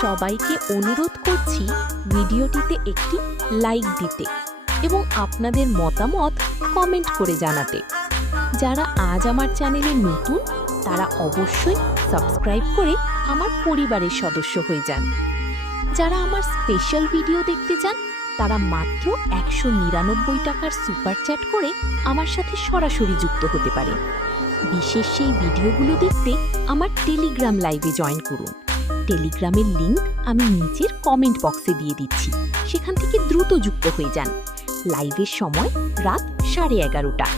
সবাইকে অনুরোধ করছি ভিডিওটিতে একটি লাইক দিতে এবং আপনাদের মতামত কমেন্ট করে জানাতে। যারা আজ আমার চ্যানেলে নতুন তারা অবশ্যই সাবস্ক্রাইব করে আমার পরিবারের সদস্য হয়ে যান। যারা আমার স্পেশাল ভিডিও দেখতে চান তারা মাত্র 199 টাকার সুপার চ্যাট করে আমার সাথে সরাসরি যুক্ত হতে পারেন। বিশেষ সেই ভিডিওগুলো দেখতে আমার টেলিগ্রাম লাইভে জয়েন করুন। টেলিগ্রামের লিংক আমি নিচের কমেন্ট বক্সে দিয়ে দিচ্ছি, সেখান থেকে দ্রুত যুক্ত হয়ে যান। লাইভের সময় রাত 11:30।